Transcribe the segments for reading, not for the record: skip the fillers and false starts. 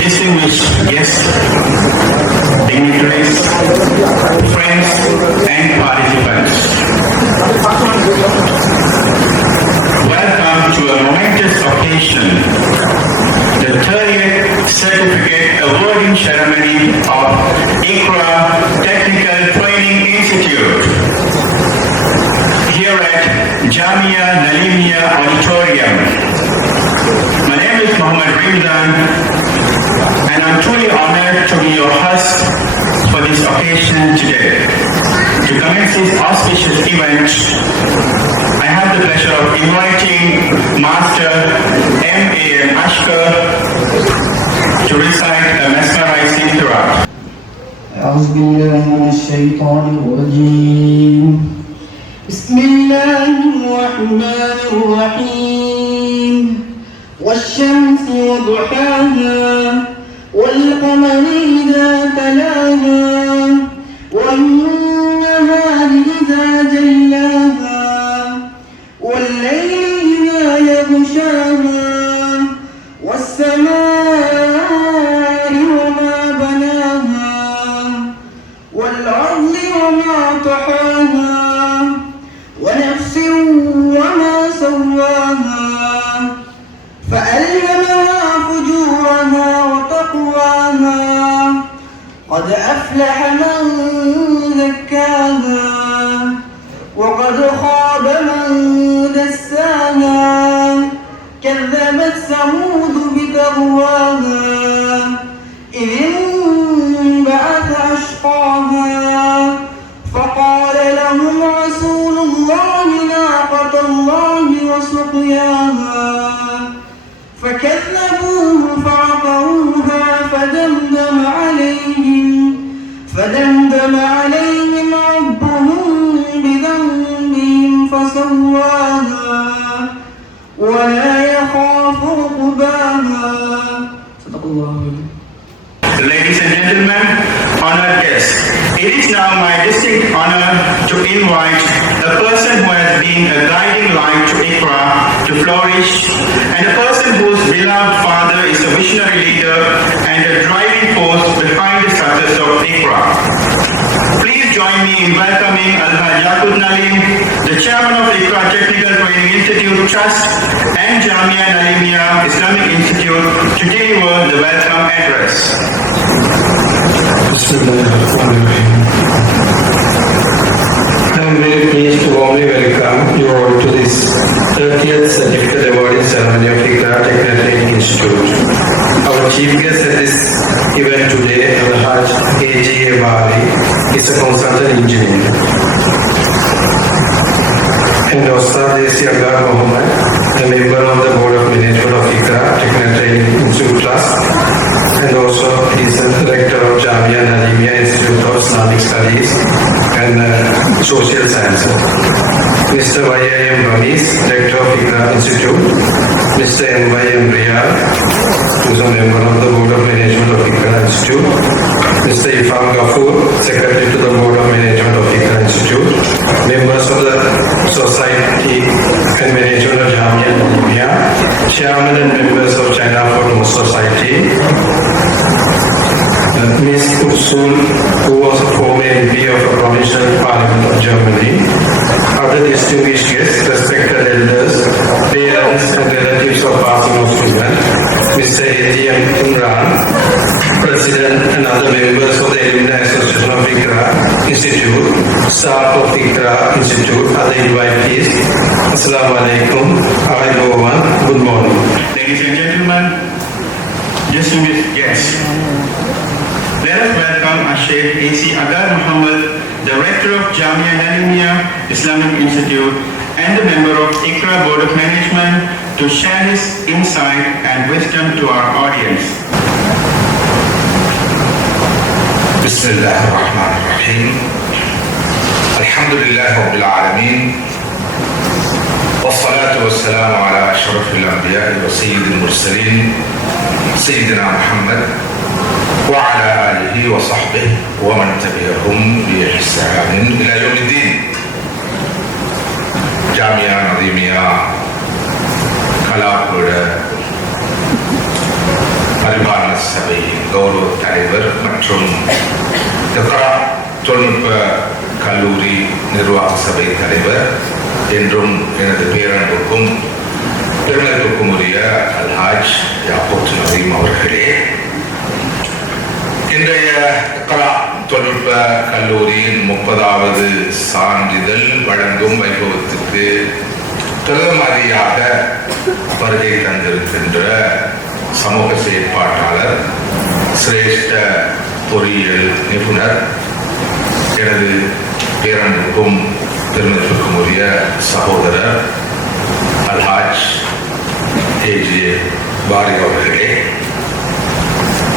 Distinguished guests, dignitaries, friends, and participants, welcome to a momentous occasion, the 30th Certificate Awarding Ceremony of ICRA Technical Training Institute here at Jamia Nalimia Auditorium. My name is Muhammad Rimzan, and I'm truly honored to be your host for this occasion today. To commence this auspicious event, I have the pleasure of inviting Master M.A.M. Ashkar to recite a mesmerizing qiraat. أعوذ بالله من الشيطان الرجيم. بسم الله الرحمن الرحيم. والشمس وضحاها والقمر إذا تلاها والنهار إذا جلاها والليل إذا يغشاها والسماء وما بناها والأرض وما طحاها ونفس وما سواها فألهمها فجورها وتقواها قد أفلح من زكاها وقد خاب من دساها كذبت ثمود بتقواها إذ انبعث أشقاها فقال لهم رسول الله ناقة الله وسقياها فكذبوه فعقروها فدمدم عليهم ربهم بذنبهم فسواها ولا يخاف عقباها. صدق الله العظيم. Ladies and gentlemen, honored guests, it is now my distinct honor to invite a person who has been a guiding light to ICRA to flourish, and a person whose beloved father is a visionary leader and a driving force behind the success of ICRA. Please join me in welcoming Alhaj Yaqut Nalim, the chairman of ICRA Technical Training Institute Trust and Jamia Nalimia Islamic Institute, to deliver the welcome address. I am very pleased to warmly welcome you all to this 30th Certificate Awarding Ceremony of ICRA Technical Training Institute. Our chief guest at this event today, Alhaj A.G.A. Bali, is a consultant engineer. And Ustad Agar Mohammed, a member of the Board of Management of ICRA Technical Training Institute Trust, and also he is the director of Jamia Nalimia Institute of Islamic Studies and Social Sciences. Mr. Y.I.M. Ramis, director of ICRA Institute, Mr. M.Y.M. Riyad, who is a member of the Board of Management of ICRA Institute, Mr. Ifam Ghafoor, secretary to the Board of Management of ICRA Institute, members of the Society and Management of Jamia Nalimia, chairman and members of China Foremost Society, Ms. Usul, who was a former MP of the Provincial Parliament of Germany, other distinguished guests, respected elders, parents and relatives of passing of children, Mr. A.T.M. Imran, President and other members of the Alumni Association of ICRA Institute, staff of ICRA Institute, other invitees, Assalamu alaikum, good morning. Ladies and gentlemen, distinguished guests, let us welcome Sheikh A.C. Agar Muhammad, Director of Jamia Nalimia Islamic Institute and a member of ICRA Board of Management, to share his insight and wisdom to our audience. Bismillahirrahmanirrahim. Alhamdulillah Rabbil Alameen. Wassalatu wassalamu ala ashrafil anbiya'i wa sayyidil mursalin Sayyidina Muhammad wa ala alihi wa sahbihi wa man tabi'ahum bi ihsanin ila yawmiddin. Jamia Nadimia கலாபுர பரிபாலன சபை கௌரவ தலைவர் மற்றும் தொழில்நுட்ப கல்லூரி நிர்வாக சபை தலைவர் என்றும் எனது பேரன்புக்கும் பெருமதிப்புக்கும் உரிய அல்ஹாஜ் யாக்கூத் நதீம் அவர்களே, இன்றைய தொழில்நுட்ப கல்லூரியின் 30வது சான்றிதழ் வழங்கும் வைபவத்துக்கு பிரதமரியாக வருகை தந்திருக்கின்ற சமூக செயற்பாட்டாளர், சிரேஷ்ட பொறியியல் நிபுணர், எனது பேரன்புக்கும் பெருமதிப்புக்கும் உரிய சகோதரர் அல்ஹாஜ் ஏஜே பாரி அவர்களே,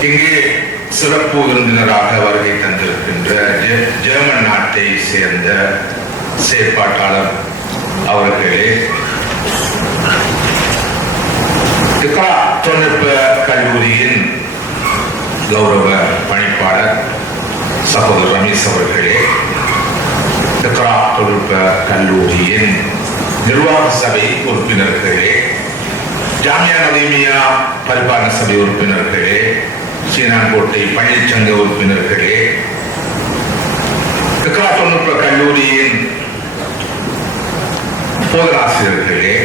இங்கே சிறப்பு விருந்தினராக வருகை தந்திருக்கின்ற ஜெர்மன் நாட்டை சேர்ந்த செயற்பாட்டாளர் அவர்களே, தொழில்நுட்ப கல்லூரியின் கௌரவ பணிப்பாளர் சகோதரர் ரமேஷ் அவர்களே, தொழில்நுட்ப கல்லூரியின் நிர்வாக சபை உறுப்பினர்களே, ஜாமியா நதீமியா பரிபாலன சபை உறுப்பினர்களே, சீனாங்கோட்டை பள்ளிச்சங்க உறுப்பினர்களே, தொழில்நுட்ப கல்லூரியின் போதனாசிரியர்களே,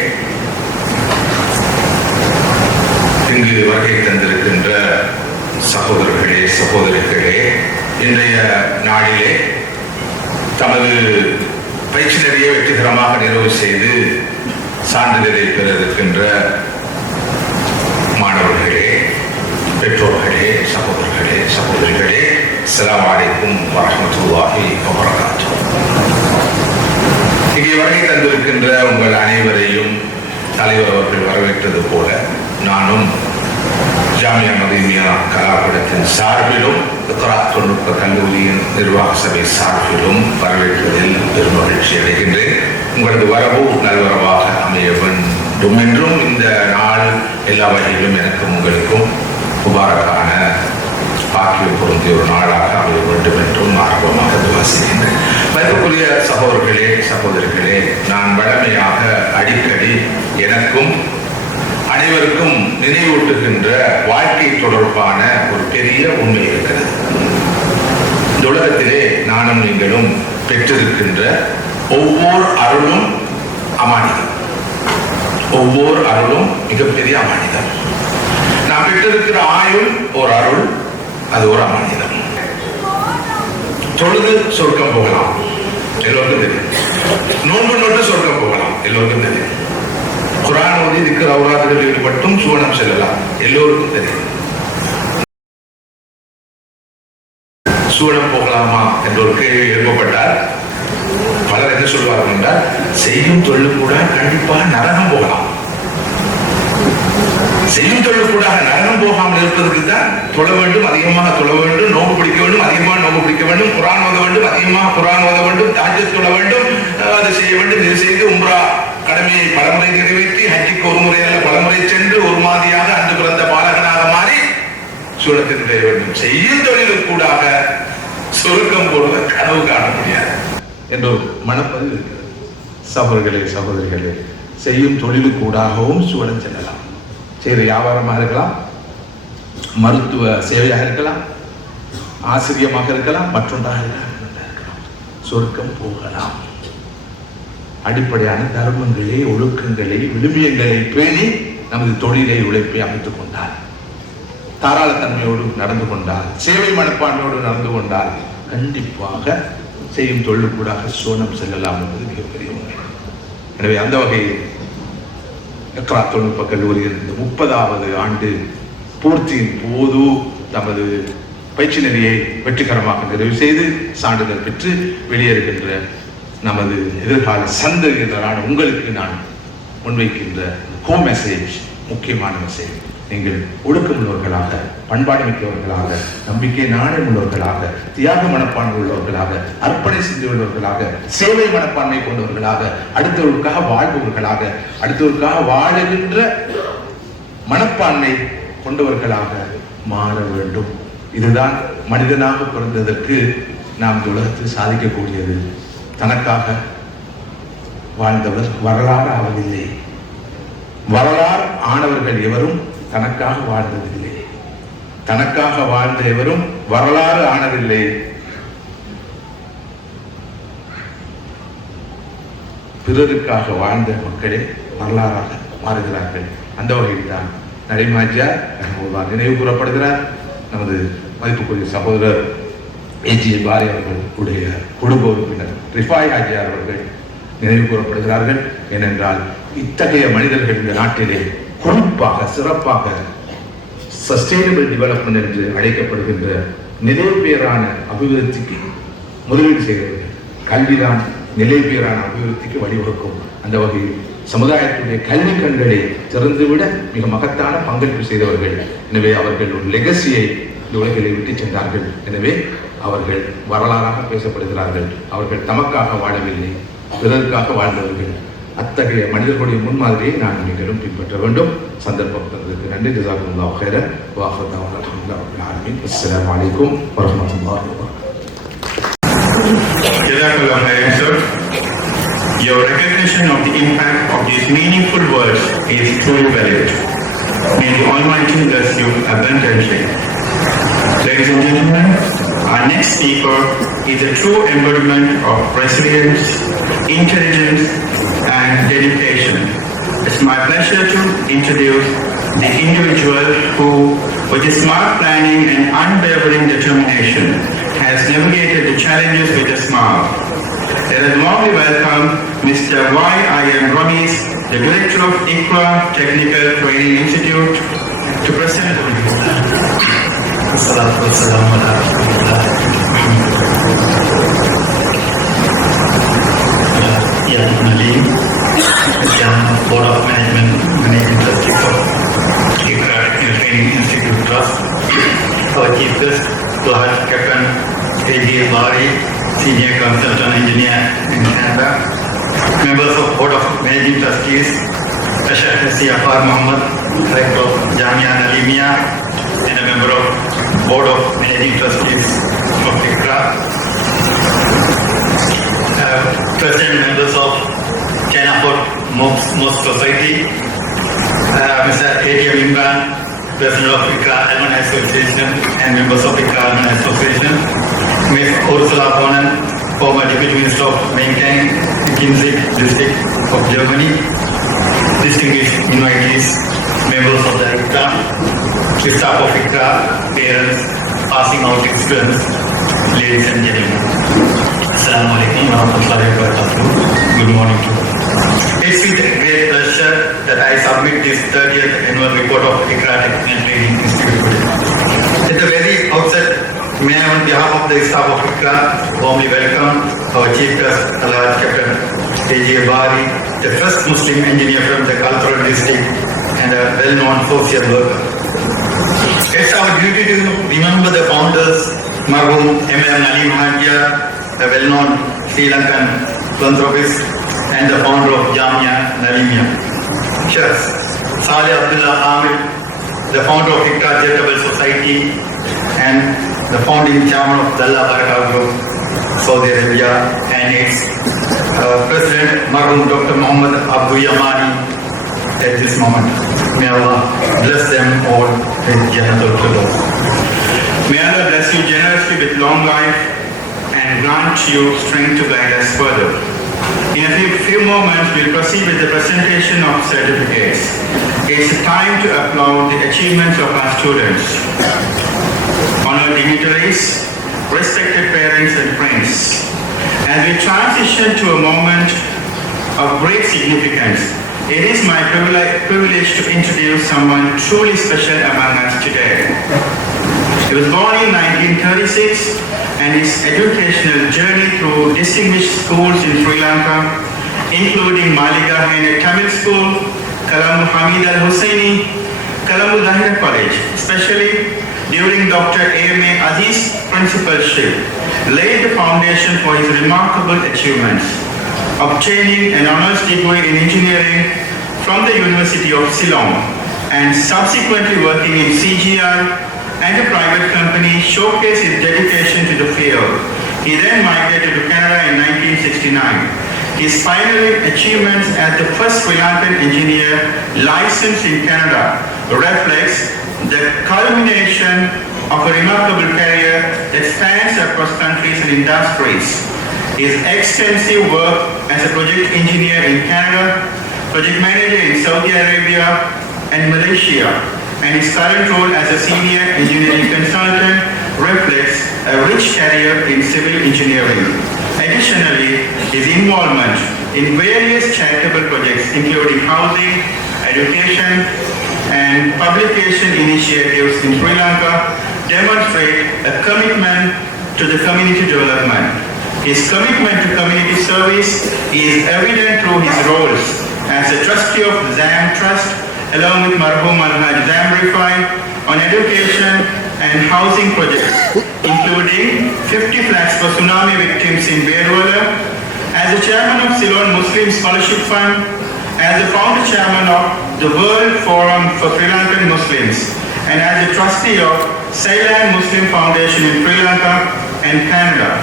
இங்கு வருகை தந்திருக்கின்ற சகோதரர்களே, சகோதரிகளே, இன்றைய நாளிலே தமது பயிற்சி நெறியை வெற்றிகரமாக நிறைவு செய்து சான்றிதழை பெற இருக்கின்ற மாணவர்களே, பெற்றோர்களே, சகோதரர்களே, சகோதரிகளே, அஸ்ஸலாமு அலைக்கும் வரஹ்மத்துல்லாஹி வபரகாத்துஹு. இங்கே வருகை தந்திருக்கின்ற உங்கள் அனைவரையும் தலைவர் அவர்கள் வரவேற்றது போல நானும் ஜாமியா நதீமியா கலாபீடத்தின் சார்பிலும் தொழில்நுட்ப கல்லூரியின் நிர்வாக சபை சார்பிலும் வரவேற்பதில் பெரும் மகிழ்ச்சி அடைகின்றேன். உங்களது வரவு நல்வரவாக அமைய வேண்டும் என்றும் இந்த நாள் எல்லா வகையிலும் எனக்கும் உங்களுக்கும் முபாரக்கான பாக்கியம் பொருந்திய ஒரு நாளாக அமைய வேண்டும் என்றும் ஆர்வமாக துவா செய்கின்றேன். மதிப்புக்குரிய சகோதரர்களே, சகோதரிகளே, நான் வழமையாக அடிக்கடி எனக்கும் அனைவருக்கும் நினைவூட்டுகின்ற வாழ்க்கை தொடர்பான ஒரு பெரிய உண்மை இருக்கிறது. இந்த உலகத்திலே நானும் நீங்களும் பெற்றிருக்கின்ற ஒவ்வொரு அருளும் அமானிதம். ஒவ்வொரு அருளும் மிகப்பெரிய அமானிதம். நாம் பெற்றிருக்கிற ஆயுள் ஒரு அருள், அது ஒரு அமானிதம். தொழுது சொர்க்கம் போகலாம், எல்லோருக்கும் தெரியும். நோன்பு நோட்டு சொர்க்கம் போகலாம், எல்லோருக்கும் தெரியும். குர்ஆன் ஓதி திக்ர் அவுராதுகளில் ஈடுபட்டும் சுவனம் செல்லலாம், எல்லோருக்கும் தெரியும். சுவனம் போகலாமா என்ற ஒரு கேள்வி எழுப்பப்பட்டால் பலர் என்ன சொல்வார்கள் என்றால், செய்யும் தொழில் கூட கண்டிப்பாக நரகம் போகலாம். செய்யும் தொழில் கூட நரகம் போகாமல் இருப்பதற்கு தான் தொழ வேண்டும், அதிகமாக தொழ வேண்டும், நோம்பு பிடிக்க வேண்டும், அதிகமாக நோம்பு பிடிக்க வேண்டும், குர்ஆன் ஓத வேண்டும், அதிகமாக குர்ஆன் ஓத வேண்டும், தஹஜ்ஜுத் தொழ வேண்டும், அதை செய்ய வேண்டும், இது செய்து உம்ரா கடமையை பலமுறை நிறைவேற்றி ஹஜ்ஜுக்கு ஒரு முறை அல்ல பலமுறை சென்று ஒரு மாதிரியாக அன்று பிறந்த பாலகனாக மாறி சுவனத்தில் நுழைய வேண்டும். செய்யும் தொழிலுக்கு கூடாக சொர்க்கம் போடுவதை கனவு காண முடியாது என்ற ஒரு மனப்பதிவு இருக்கிறது. சகோதரர்களே, சகோதரிகளே, செய்யும் தொழிலுக்கு கூடாகவும் சுவனம் செல்லலாம். செய்கிற வியாபாரமாக இருக்கலாம், மருத்துவ சேவையாக இருக்கலாம், ஆசிரியமாக இருக்கலாம், மற்றொன்றாக இருக்கலாம், சொர்க்கம் போகலாம். அடிப்படையான தர்மங்களை, ஒழுக்கங்களை, விழுமியங்களை பேணி நமது தொழிலை உழைப்பை அமைத்துக் கொண்டார். தாராளத்தன்மையோடு நடந்து கொண்டால், சேவை மனப்பான்மையோடு நடந்து கொண்டால் கண்டிப்பாக செய்யும் தொழிலுக்கூடாக சோனம் செல்லலாம் என்பது மிகப்பெரிய உண்மை. எனவே அந்த வகையில் இக்ரா தொழில்நுட்ப கல்லூரியில் இந்த 30வது ஆண்டு பூர்த்தியின் போது தமது பயிற்சி நெறியை வெற்றிகரமாக நிறைவு செய்து சான்றிதழ் பெற்று வெளியேறுகின்ற நமது எதிர்கால சந்ததியினரான உங்களுக்கு நான் முன்வைக்கின்ற கோ மெசேஜ், முக்கியமான மெசேஜ்: நீங்கள் ஒழுக்கமுள்ளவர்களாக, பண்பாடு மிக்கவர்களாக, நம்பிக்கை நாணயம் உள்ளவர்களாக, தியாக மனப்பான்மை உள்ளவர்களாக, அர்ப்பணை சிந்தியுள்ளவர்களாக, சேவை மனப்பான்மை கொண்டவர்களாக, அடுத்தவர்களுக்காக வாழ்பவர்களாக, அடுத்தவர்களுக்காக வாழுகின்ற மனப்பான்மை கொண்டவர்களாக மாற வேண்டும். இதுதான் மனிதனாக பிறந்ததற்கு நாம் உலகத்தில் சாதிக்கக்கூடியது. தனக்காக வாழ்ந்தவர் வரலாறு ஆவதில்லை. வரலாறு ஆனவர்கள் எவரும் தனக்காக வாழ்ந்ததில்லை. தனக்காக வாழ்ந்த எவரும் வரலாறு ஆனதில்லை. பிறருக்காக வாழ்ந்த மக்களே வரலாறாக மாறுகிறார்கள். அந்த வகையில் தான் நடைமாஜா நினைவு கூறப்படுகிறார். நமது மதிப்புக்குரிய சகோதரர் ஏஜி பாரி அவர்களுடைய குடும்ப உறுப்பினர் ரிஃபாய் ஹாஜியார் அவர்கள் நினைவு கூறப்படுகிறார்கள். ஏனென்றால் இத்தகைய மனிதர்கள் இந்த நாட்டிலே குறிப்பாக சிறப்பாக சஸ்டைனபிள் டெவலப்மெண்ட் என்று அழைக்கப்படுகின்ற நிலைபேறான அபிவிருத்திக்கு முதலீடு செய்கிறவர்கள். கல்விதான் நிலைபேறான அபிவிருத்திக்கு வழிவகுக்கும். அந்த வகையில் சமுதாயத்துடைய கல்வி கண்களை திறந்துவிட மிக மகத்தான பங்களிப்பு செய்தவர்கள். எனவே அவர்கள் ஒரு லெகசியை இந்த உலகிலே விட்டு சென்றார்கள். எனவே அவர்கள் வரலாறாக பேசப்படுகிறார்கள். அவர்கள் தமக்காக வாழவில்லை, பிறருக்காக வாழ்ந்தவர்கள். அத்தகைய மனிதர்களுடைய முன்மாதிரியை நான் நீங்களும் பின்பற்ற வேண்டும். சந்தர்ப்பம் தந்ததற்கு நன்றி. ஜஸாக்குமுல்லாஹு கைரன். வ ஆகிரு தஅவானா அல்ஹம்துலில்லாஹி ரப்பில் ஆலமீன். அஸ்ஸலாமு அலைக்கும் வ ரஹ்மத்துல்லாஹி வ Jazakallah. Your recognition of the impact of these meaningful words is truly valued. May the Almighty bless you abundantly. Ladies and gentlemen, our next speaker is a true embodiment of resilience, intelligence, and dedication. It's my pleasure to introduce the individual who, with his smart planning and unwavering determination, has navigated the challenges with a smile. Let us warmly welcome Mr. Y.I.M. Ramesh, the Director of ICRA Technical Training Institute, to present the Assalatu wassalamu ala rasulillah. Yang Nalim, yang Board of Management Managing Trustee for ICRA Technical Training Institute Trust, our Chief Guest, Flight Captain A.J. Bari, Senior Consultant Engineer in Canada, members of Board of Managing Trustees, Sheikh Siafar Muhammad, Director of Jamia Nalimia, and a member of Board of Managing Trustees of ICRA, President members of China Port Mosque Society, Mr. A.T.M. Imran, President of ICRA Alumni Association and members of ICRA Alumni Association, Ms. Ursula Bonan, former Deputy Minister of Maintain, Kinzig District of Germany, distinguished invitees, members of the ICRA, the staff of ICRA, parents, passing out students, ladies and gentlemen. Assalamu alaikum wa rahmatullahi wa barakatuh. Good morning to you. It's with great pleasure that I submit this 30th annual report of ICRA Technical Training Institute today. At the very outset, may I, on behalf of the staff of ICRA, warmly welcome our Chief Guest, Alhaj Captain A.J. Bari, the first Muslim engineer from the cultural district and a well-known social worker. It's our duty to remember the founders, Marhum M.M. Nalim Hajia, a well-known Sri Lankan philanthropist and the founder of Jamia Nalimia. Sheikh Saleh Abdullah Ahmed, the founder of ICRA Charitable Society and the founding chairman of Dalla Baraka Group, Saudi Arabia, and its President Marhum Dr. Muhammad Abdu Yamani at this moment. May Allah bless them all with Jannatul Firdaus. May Allah bless you generously with long life and grant you strength to guide us further. In a few moments, we'll proceed with the presentation of certificates. It's time to applaud the achievements of our students. Honored dignitaries, respected parents and friends, as we transition to a moment of great significance, it is my privilege to introduce someone truly special among us today. He was born in 1936 and his educational journey through distinguished schools in Sri Lanka, including Maliga Haine Tamil School, Colombo Hamid Al-Husseini, Colombo Zahira College, especially during Dr. A.M.A. Aziz's principalship, laid the foundation for his remarkable achievements, obtaining an honors degree in engineering from the University of Ceylon and subsequently working in CGI and a private company showcased his dedication to the field. He then migrated to Canada in 1969. His pioneering achievements as the first Sri Lankan engineer licensed in Canada reflects the culmination of a remarkable career that spans across countries and industries. His extensive work as a project engineer in Canada, project manager in Saudi Arabia and Malaysia, and his current role as a senior engineering consultant reflects a rich career in civil engineering. Additionally, his involvement in various charitable projects including housing, education, and publication initiatives in Sri Lanka demonstrate a commitment to the community development. His commitment to community service is evident through his roles as a trustee of the ZAM Trust, along with Marhum Alhaj ZAM Rifai, on education and housing projects, including 50 flats for tsunami victims in Bedwala, as the chairman of Ceylon Muslim Scholarship Fund, as the founder chairman of the World Forum for Sri Lankan Muslims, and as the trustee of Ceylon Muslim Foundation in Sri Lanka and Canada.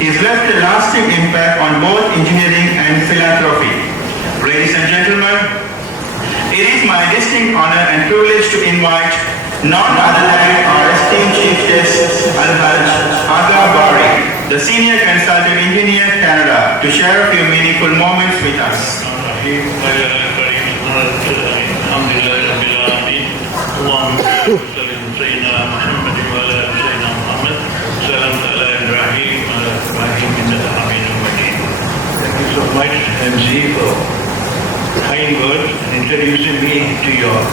He has left a lasting impact on both engineering and philanthropy. Ladies and gentlemen, it is my distinct honor and privilege to invite none other than our esteemed Chief Justice Alhaj Aga Bari, the Senior Consultant Engineer, Canada, to share a few meaningful moments with us. Thank you so much, MC, for kind words introducing me to you all.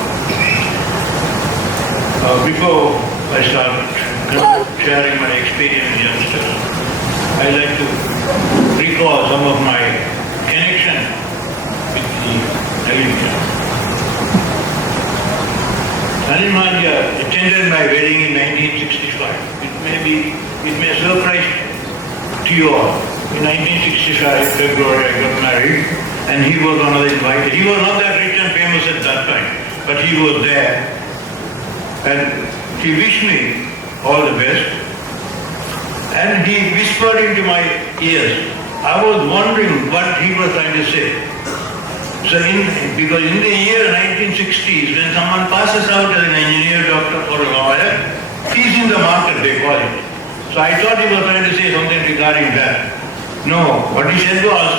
Before I start sharing my experience in youngsters, I'd like to recall some of my connection with the religion. Salimania attended my wedding in 1965. It may surprise to you all. In 1965, February, I got married, and he was one of the invited. He was not that rich and famous at that time, but he was there. And he wished me all the best. And he whispered into my ears. I was wondering what he was trying to say. So because in the year 1960s, when someone passes out as an engineer, doctor, or a lawyer, he's in the market, they call it. So I thought he was trying to say something regarding that. No, what he said was,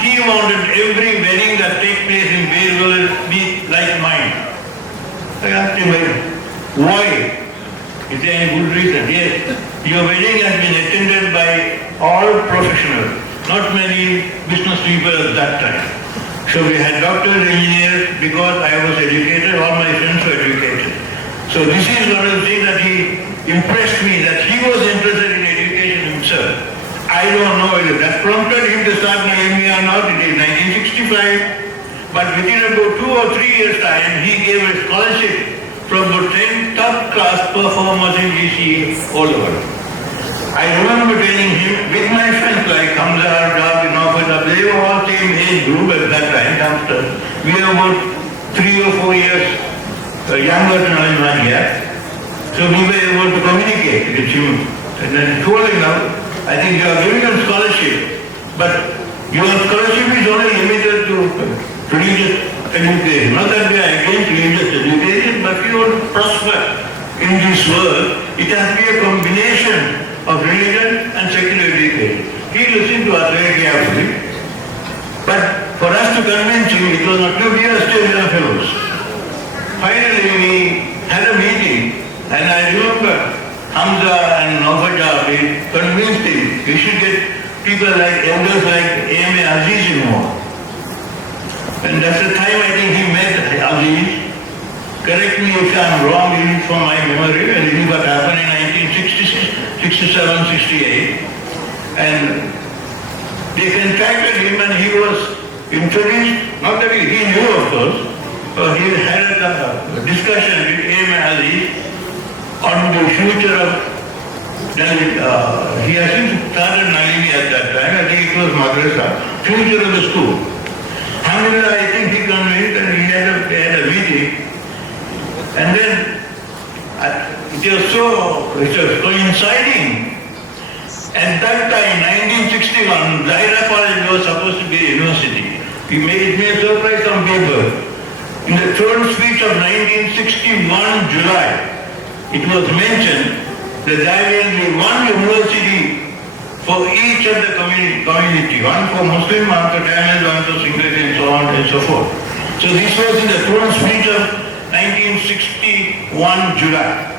he wanted every wedding that takes place in Bedwala be like mine. I asked him, why? Is there any good reason? Yes, your wedding has been attended by all professionals, not many business people at that time. So we had doctors, engineers, because I was educated, all my friends were educated. So this is one of the things that he impressed me, that he was interested in education himself. I don't know whether that prompted him to start my MBA or not. It is 1965. But within about 2 or 3 years' time, he gave a scholarship from about 10 top-class performers in DCE all over. I remember telling him, with my friends like Hamza, Darwin, they were all same age group at that time, youngsters. We were about 3 or 4 years younger than Almadia. So we were able to communicate with him. And then told him, I think you are giving them scholarship, but your scholarship is only limited to religious education. Not that we are against religious education, but you want to prosper in this world, it has to be a combination of religion and secular education. he listened to us very carefully. But for us to convince him, it was not to be a still young fellows. Finally, we had a meeting, and I remember Hamza and Naufaja, we convinced him we should get people like elders like A.M.A. Aziz involved. And that's the time I think he met Aziz. Correct me if I'm wrong, this is from my memory, and this is what happened in 1967, 68. And they contracted him and he was introduced, not that he knew of course, but he had a discussion with A.M. Aziz on the future of he has started Nalini at that time, I think it was Madrasa, future of the school. Alhamdulillah, I think he convinced and he had a meeting. And then it was coinciding. At that time, 1961, Zaira College was supposed to be a university. It may surprise some people. In the third speech of 1961 July, it was mentioned that there will be one university for each of the community, one for Muslim, one for Tamil, one for Sinhalese, and so on and so forth. So this was in the third speech of 1961 July.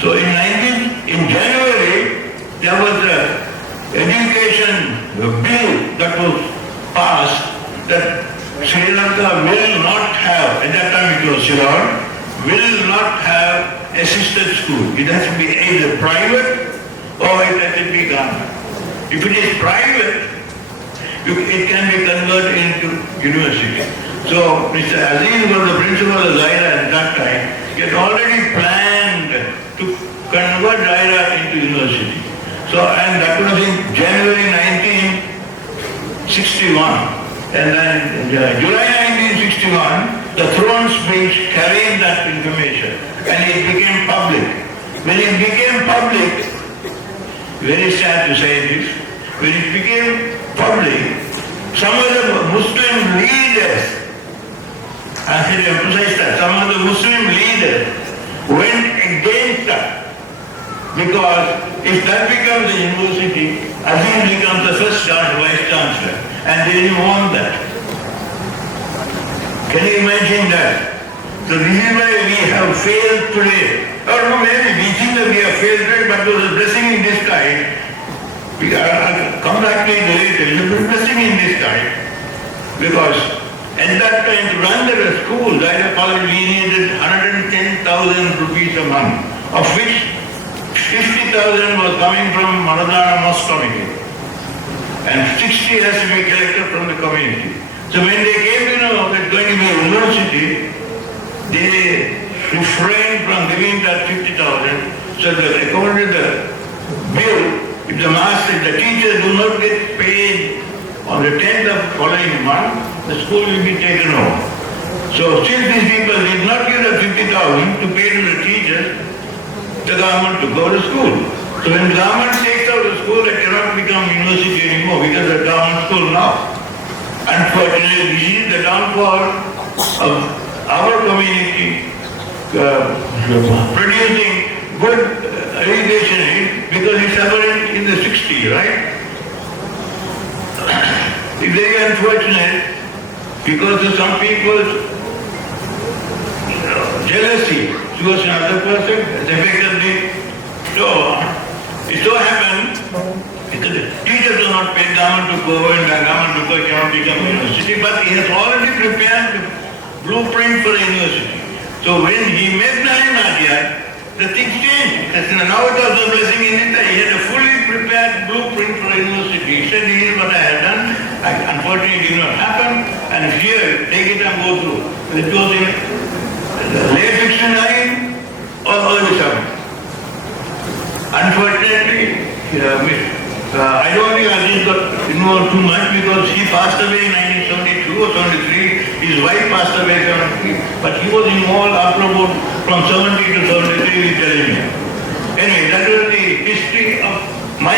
So in January, there was an education bill that was passed that Sri Lanka will not have, at that time it was Ceylon, will not have assisted school. It has to be either private or it has to be government. If it is private, it can be converted into university. So Mr. Aziz was the principal of Zaira at that time. He had already planned to convert Zaira into university. So, and that was in January 1961. And then July 1961, the throne speech carried that information and it became public. When it became public, very sad to say this, when it became public, some of the Muslim leaders, I should emphasize that, some of the Muslim leaders went against that. Because if that becomes a university, Aziz becomes the first vice chancellor, and they didn't want that. Can you imagine that? So this is why we have failed today. Or no, maybe we think that we have failed today, but there was a blessing in disguise. I'll come back to it later. There was a blessing in disguise. Because at that time, to run the school, Zaira College, we needed 110,000 rupees a month, of which 50,000 was coming from Maradana Mosque Committee. And 60 has to be collected from the community. So when they came to know that it's going to be a university, they refrained from giving that 50,000. So that according to the bill, if the teachers do not get paid on the 10th of following month, the school will be taken over. So since these people did not give the 50,000 to pay to the teachers, the government to go to school. So when the government takes out the school, it cannot become university anymore because the government school now. Unfortunately, this is the downfall of our community producing good education because it's happened in the 60s, right? It's very unfortunate because of some people's jealousy towards another person, effectively. So, it so happened, because teachers do not pay government to go and the government to go cannot become a university, but he has already prepared the blueprint for a university. So when he met Nalini, the things changed. Now it was a blessing in it that he had a fully prepared blueprint for a university. He said, this is what I have done. Unfortunately, it did not happen. And here, take it and go through. It was in late 69 or early 70. Unfortunately, I don't think Aziz got involved too much because he passed away in 1972 or 73. His wife passed away in 73. But he was involved after about from 70 to 73 with Nalini. Anyway, that was the history of my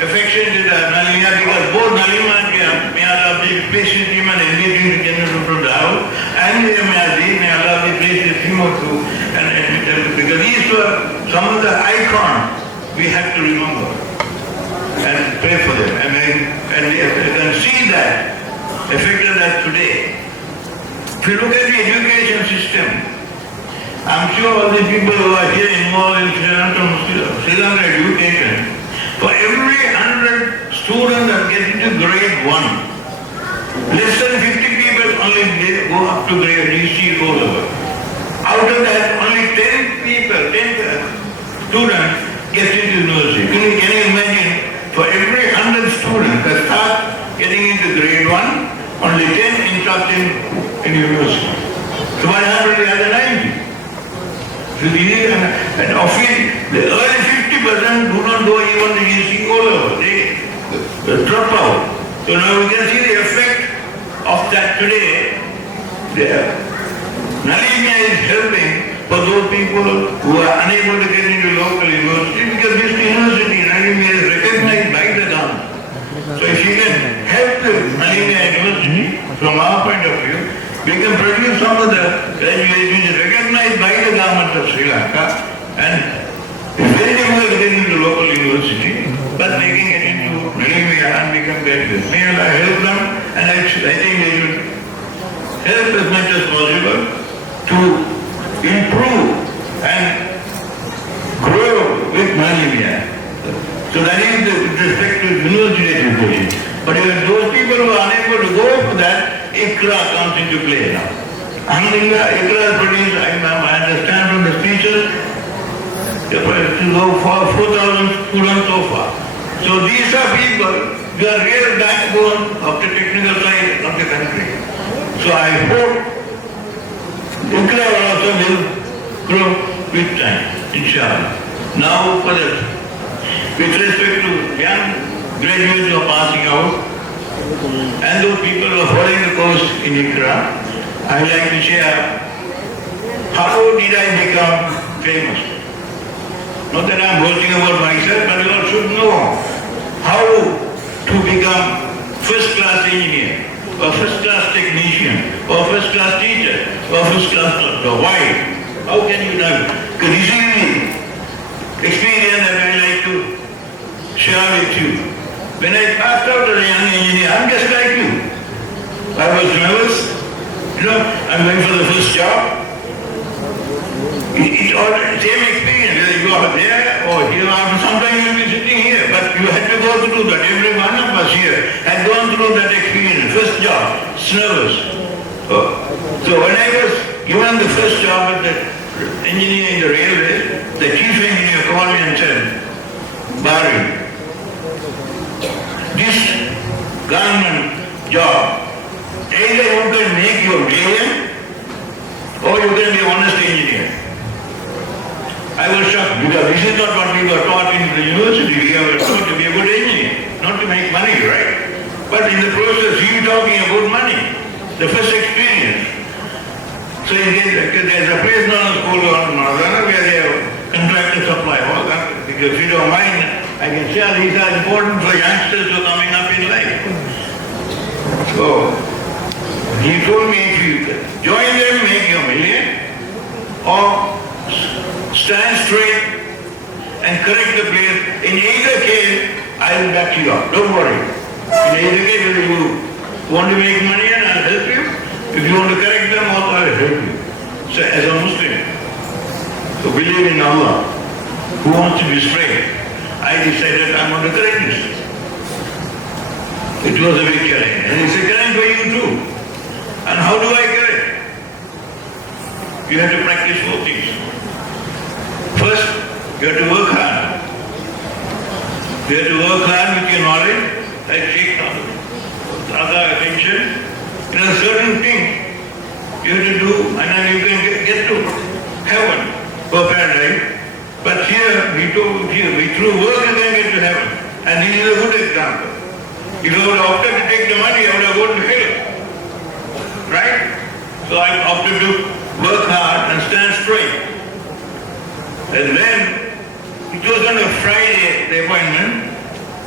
affection with Nalini because both Nalini and may Allah be placed with him and everything to generate from the house, and may Allah be placed with him too. And because these were some of the icons we have to remember. and pray for them. And you can see that, affected that today. If you look at the education system, I'm sure all the people who are here involved in Sri Lanka education, for every 100 students that get into grade 1, less than 50 people only go up to grade DC O level. Out of that, only 10 students get into university. Can you imagine, for every 100 students that start getting into grade 1, only 10 end up in university. So what happened to the other 90? So and the early 50% do not go even to GC O level. They drop out. So now we can see the effect of that today. Nalimia is helping for those people who are unable to get into local university, because this university, Nalimia, is recognized by the government. So if you can help the Nalimia University, from our point of view, we can produce some of the graduates which is recognized by the government of Sri Lanka, and it's very difficult to get into local university, but they can get into Nalimia and become graduates. May Allah help them, and I think they should help as much as possible to improve and grow with Nalimia. So that is with respect to university education. But if those people who are unable to go for that, ICRA comes into play now. Alhamdulillah, ICRA has produced, I understand from the speeches, to go for 4,000 students so far. So these are people who are real backbone of the technical side of the country. So I hope ICRA will also grow with time, inshallah. Now for the, with respect to young graduates who are passing out, and those people who are following the course in ICRA, I would like to share how did I become famous. Not that I am boasting about myself, but you all should know how to become first-class engineer, or first-class technician, or first-class teacher, or first-class doctor. Why? How can you do it? Because this is the experience that I like to share with you. When I passed out as a young engineer, I'm just like you. I was nervous. I'm going for the first job. It's all the same experience, whether you are there or here, sometimes you'll be sitting here, but you had to go through that. Every one of us here had gone through that experience. First job, it's nervous. So when I was given the first job as the engineer in the railway, the chief engineer called me and said, Bari, this government job, either you can make your million or you can be an honest engineer. I was shocked because this is not what we were taught in the university. We were taught to be a good engineer, not to make money, right? But in the process, you talking about money, the first experience. So there's a place known as School of Northern where they have contractor supply, all that. Because if you don't mind, I can share these are important for youngsters who are coming up in life. So, he told me if you join them, make your million, or stand straight and correct the place. In either case, I will back you up. Don't worry. In either case, if you want to make money, and I'll help you. If you want to correct them, also I will help you. So, as a Muslim, who believe in Allah, who wants to be straight, I decided I'm going to correct this. It was a big challenge. And it's a challenge for you too. And how do I correct? You have to practice 4 things. First, you have to work hard. You have to work hard with your knowledge, like Sheikh other attention. There are certain things you have to do, and then you can get to heaven or paradise. But here, we through work you can get to heaven. And this is a good example. If I would have opted to take the money, I would have gone to hell. Right? So I opted to work hard and stand straight. And then, it was on a Friday, the appointment.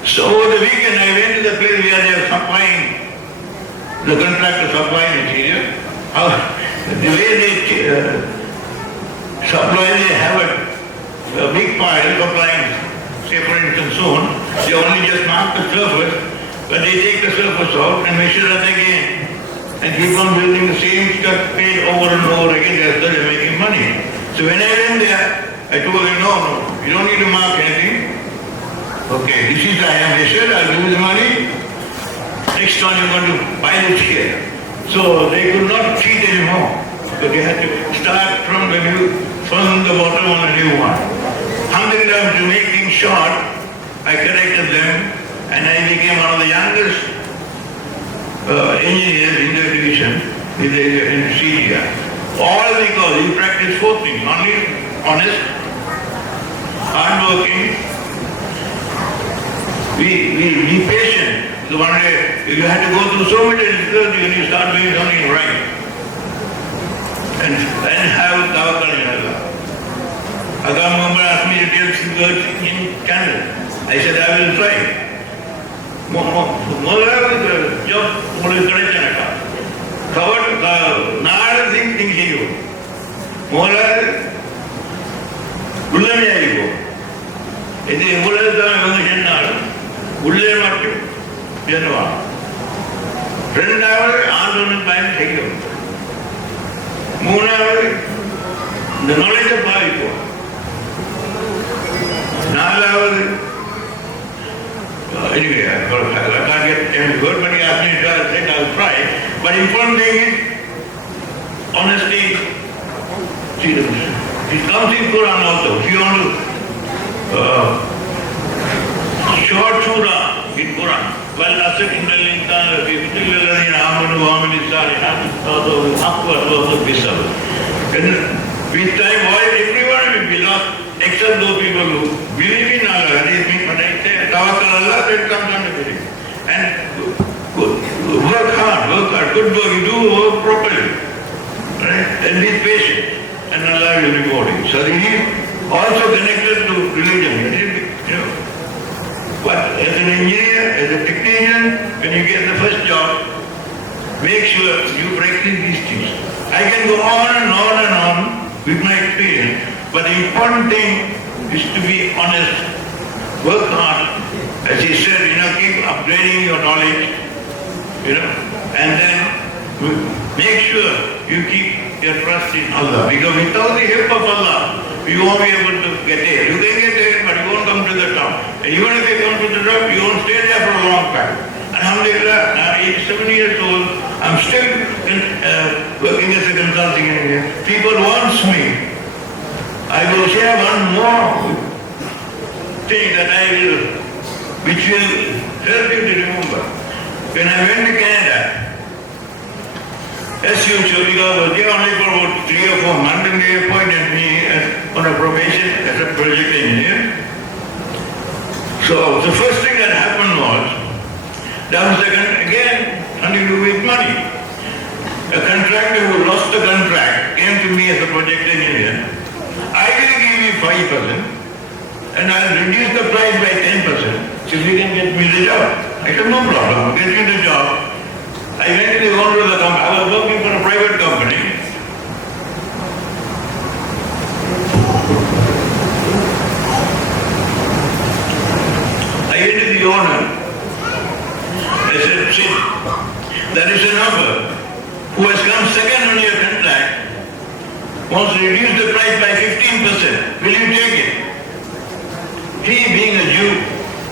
So over the weekend, I went to the place where they are supplying, the contractor supplying material. The way they supply, they have a big pile supplying say for instance soon, they only just mark the surface, but they take the surface out and measure it again. And keep on building the same stuff paid over and over again, they're still making money. So when I went there, I told them, no, you don't need to mark anything. Okay, this is I have measured, I'll give you the money. Next time you're going to buy it here. So they could not cheat anymore. So they had to start from the bottom on a new one. 100 times to make things short, I corrected them and I became one of the youngest engineers in the division, in Syria. All because you practice 4 things, only honest, hardworking, be patient. So one day you have to go through so many difficulties when you start doing something right. And have tawakkal in Allah. Agam Muhammad asked me to tell some words in Canada. I said, I will try. முதலாவது job உங்களுக்கு கிடைச்சனக்கா நாலு things நீங்க செய்யும். முதலாவது உள்ளமையாயிருக்கும். இது எவ்வளவு தான் இவங்க சொன்னாலும் உள்ளே மட்டும் என்னவாங்க. ரெண்டாவது ஆண்டவனுக்கு பயன் செய்யும். மூணாவது இந்த நாலேஜை பாதிப்போம். நாலாவது anyway, I can't get any word, but he asked me to say I'll try. But important thing is honesty. See, it comes in Quran also. If you want to short surah in Quran, well, asset in the lintan, particularly in Amanu, Amanu, Sari, also Bisal. And with time, everyone will be lost, except those people who believe in Allah. That is me, but I say, tawakkal Allah, that comes under belief. And work hard, good work, you do work properly. Right? And be patient. And Allah will reward you. So it is also connected to religion. But as an engineer, as a technician, when you get the first job, make sure you practice these things. I can go on and on and on with my experience, but the important thing is to be honest, work hard, as he said, keep upgrading your knowledge, and then make sure you keep your trust in Allah, because without the help of Allah, you won't be able to get there. You can get there, but you won't come to the top. And even if you come to the top, you won't stay there for a long time. Alhamdulillah, now 87 years old, I'm still working as a consulting engineer. People want me. I will share one more thing which will help you to remember. When I went to Canada, as usual, because I was there only for about 3 or 4 months, and they appointed me on a probation as a project engineer. So the first thing that happened was, that was again something to do with money. A contractor who lost the contract came to me as a project engineer. I will give you 5% and I'll reduce the price by 10% so you can get me the job. I said, no problem, I'll get you the job. I went to the owner of the company. I was working for a private company. I went to the owner. I said, see, there is an offer who has come second on your contract, wants to reduce the price by 15%. Will you take it? He, being a Jew,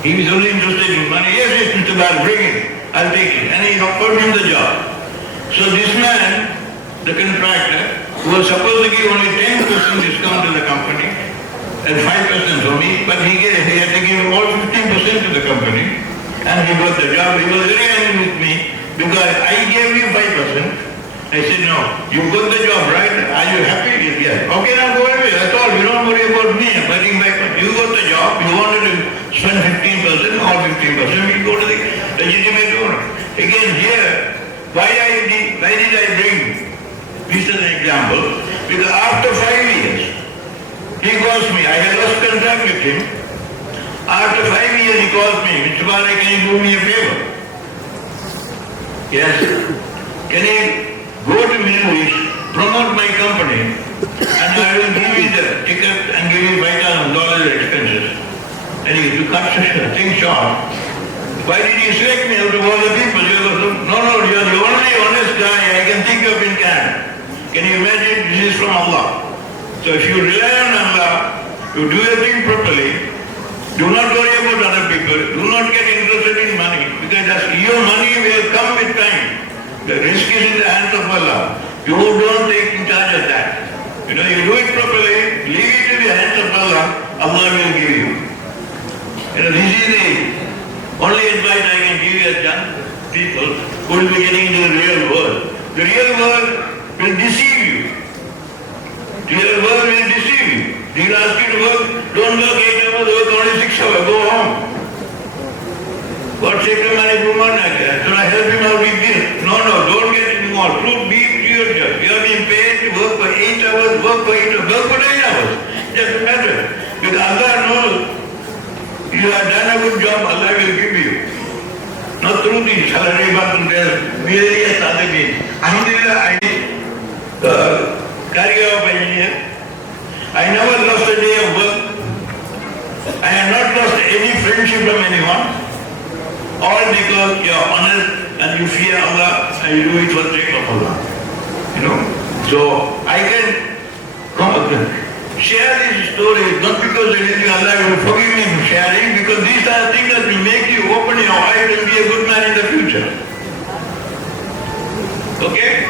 he was only interested in money. Yes, Mr. Bal, bring it. I'll take it. And he offered him the job. So this man, the contractor, who was supposed to give only 10% discount to the company and 5% for me, but he had to give all 15% to the company, and he got the job. He was very angry with me because I gave you 5%. I said, no, you got the job, right? Are you happy? Yes. Okay, now go away. That's all. You don't worry about me. I'm getting back. You got the job. You wanted to spend 15%, all 15%. We go to the legitimate owner. Again, here, why did I bring this as an example? Because after 5 years, he calls me. I had lost contact with him. After 5 years, he calls me. Mr. Bala, can you do me a favor? Yes. Can you go to Middle East, promote my company, and I will give you the ticket and give you $5,000 expenses. And to cut things short, why did you select me out of all the people? You go, no, you're the only honest guy I can think of in Canada. Can you imagine? This is from Allah. So if you rely on Allah, you do your thing properly, do not worry about other people, do not get interested in money, because your money will come with time. The risk is in the hands of Allah. You don't take in charge of that. You do it properly, leave it in the hands of Allah, Allah will give you. This is the only advice I can give you as young people who will be getting into the real world. The real world will deceive you. The real world will deceive you. They will ask you to work, don't work 8 hours, work only 6 hours, go home. God said to many women, should I help him out with this? No, don't get involved. Be to your job. You are being paid to work for 8 hours, work for 8 hours, work for 10 hours. It doesn't matter. Because Allah knows you have done a good job, Allah will give you. Not through the salary, but merely as other means. Alhamdulillah, I did carry out engineer. I never lost a day of work. I have not lost any friendship from anyone. All because you are honest and you fear Allah and you do it for the sake of Allah. So I can share these stories not because there is Allah will forgive me for sharing, because these are things that will make you open your eyes and be a good man in the future. Okay?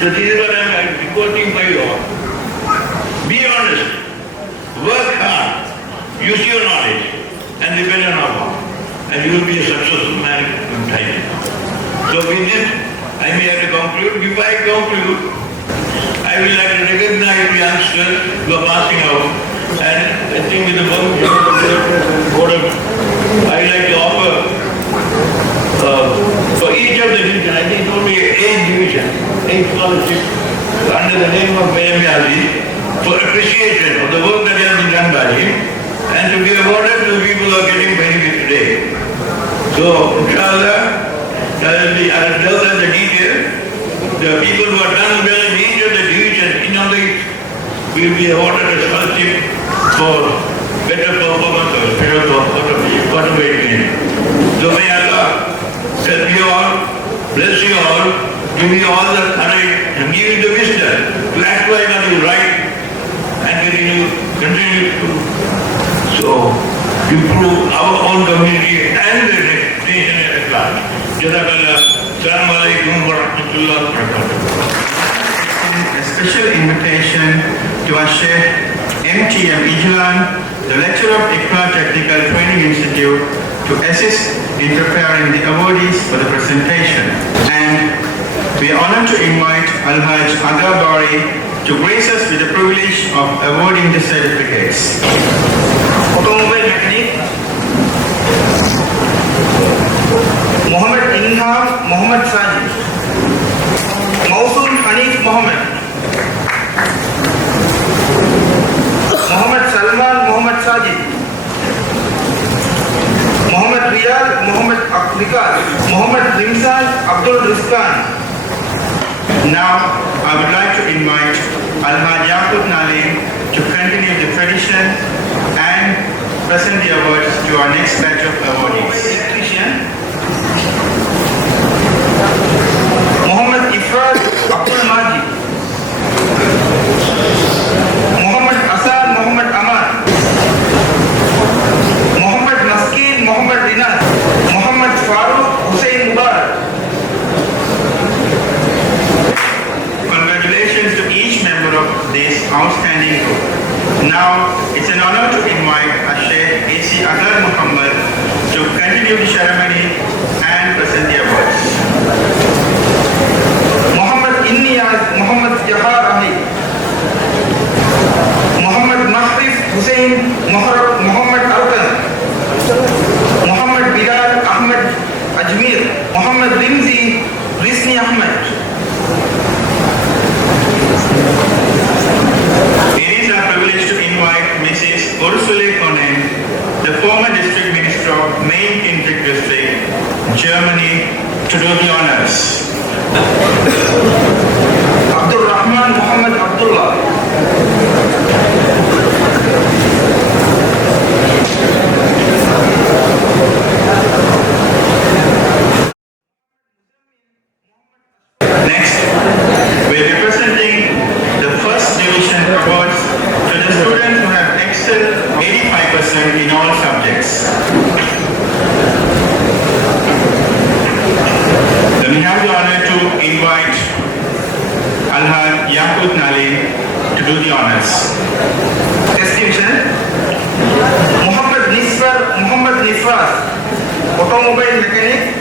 So this is what I am quoting by you all. Be honest, work hard, use your knowledge and depend on Allah, and you will be a successful man in time. So with this, I may have to conclude. Before I conclude, I would like to recognize the youngsters who are passing out, and I think with the board of, I would like to offer for each of the division, I think only 8 division, 8 scholarships under the name of Mayami for appreciation of the work that has been done by him, and to be awarded to the people who are getting benefit today. So, inshallah, I will tell them the details. The people who have done well in each of the divisions in knowledge will be awarded a scholarship for better performance or better motivation. So may Allah help you all, bless you all, give you all the courage and give you the wisdom to act what is right and continue to improve our own community and the nation at large. Jazakallah. Assalamu alaikum wa rahmatullahi wa barakatuh. A special invitation to our Sheikh MTM Ijlan, the lecturer of Iqra Technical Training Institute, to assist in preparing the awardees for the presentation. And we are honored to invite Al-Hajj Aga Bari to grace us with the privilege of awarding the certificates. Automobile mechanic Muhammad Inham Muhammad Sajid, Mausul Hanif Muhammad, Muhammad Salman Muhammad Sajid, Muhammad Riyad Muhammad Aklikar, Muhammad Rimsan Abdul Rizkan. Now, I would like to invite Al-Hajj Yaqub Nalim to continue the tradition and present the awards to our next batch of awardees. Electrician Muhammad Ifrad Abdul Majid, Muhammad Hasan Muhammad Aman, Muhammad Maskin Muhammad Dinat, Muhammad Farooq Hussain Mubarak. Congratulations to each member of this outstanding group. Now, it's an honor to invite Sheikh A.C. Agar Muhammad to continue the ceremony and present the awards. Muhammad Inniyaz Muhammad Jahar Ali, Muhammad Mahrif Hussain Muhammad Arkan, Muhammad Bilal Ahmed Ajmer, Muhammad Rimzi Risni Ahmed. It is our privilege to invite Mrs. Ursula Konen, the former district minister of Main Kintrick district, Germany, to do the honors. Abdul Rahman Muhammad Abdullah, person in all subjects. Then we have the honor to invite Alhaj Yaqut Nalim to do the honors. Distinction. Muhammad Nifas, automobile mechanic,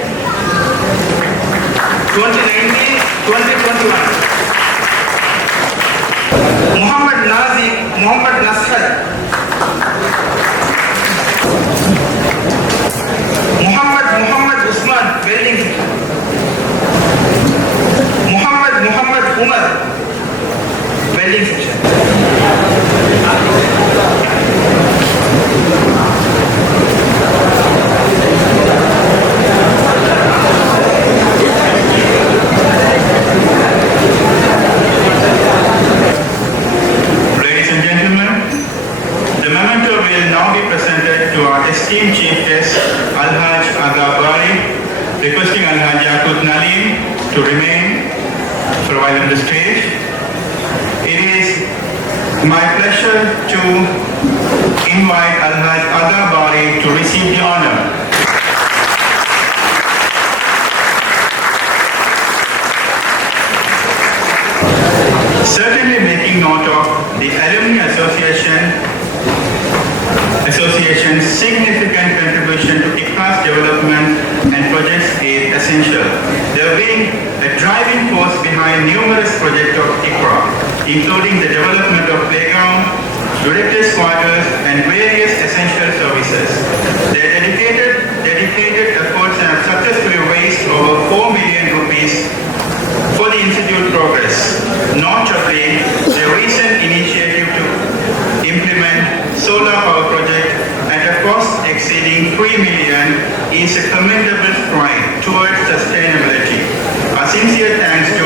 2019-2021. Muhammad Nasr, Muhammad Usman, welding. Muhammad Umar, welding section. Ladies and gentlemen, the memento will now be presented to our esteemed chief guest, Alhaj Aga Bari, requesting Alhaj Yaqut Nalim to remain for a while on the stage. It is my pleasure to invite Alhaj Aga Bari to receive the honor. Certainly making note of the Alumni Association's significant contribution to ICRA's development and projects is essential. They are being a driving force behind numerous projects of ICRA, including the development of playground, directors' quarters, and various essential services. Their dedicated efforts have successfully raised over 4 million rupees for the Institute progress. Notably, the recent initiative to implement solar power project at a cost exceeding 3 million is a commendable stride towards sustainability. Our sincere thanks to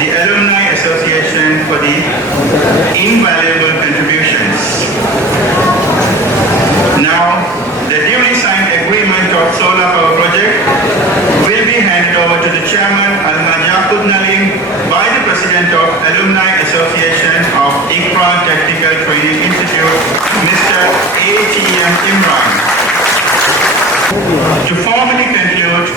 the Alumni Association for the invaluable contributions. Now, the duly signed agreement of solar power project will be handed over to the chairman, Alhaj Yaqut Nalim, by the president of Alumni Association of ICRA Technical Training Institute, Mr. A.T.M. Imran. To formally conclude,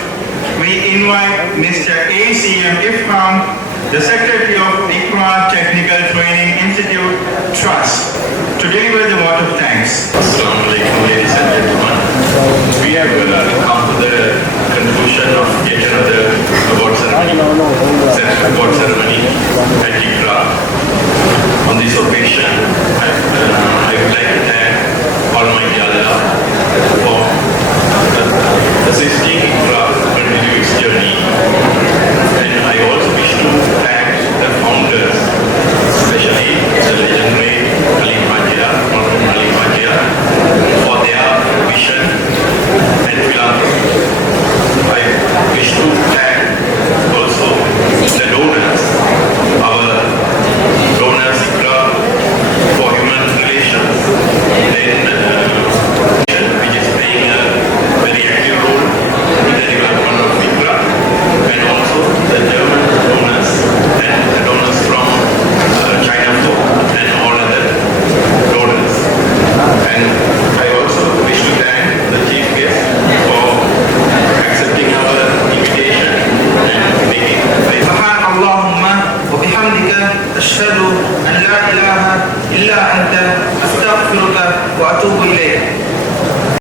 we invite Mr. A.C.M. Ifram, the secretary of ICRA Technical Training Institute, Trust, to deliver the vote of thanks. Assalamu alaikum, ladies and gentlemen. We have come to the conclusion of yet another award ceremony at ICRA. On this occasion, I would like to thank Almighty Allah for assisting ICRA to continue its journey. And I also wish to thank the founders, especially the legendary Honorable Ali Majia, for their vision and philanthropy. I wish to thank also the donors, our donors for human relations, which is playing a very active role in the development of ICRA, and also the German donors and the donors from China and all other donors. And I also wish to thank the chief guest for accepting our invitation and making سبحانك اللهم وبحمدك أشهد أن لا إله إلا أنت أستغفرك وأتوب إليك.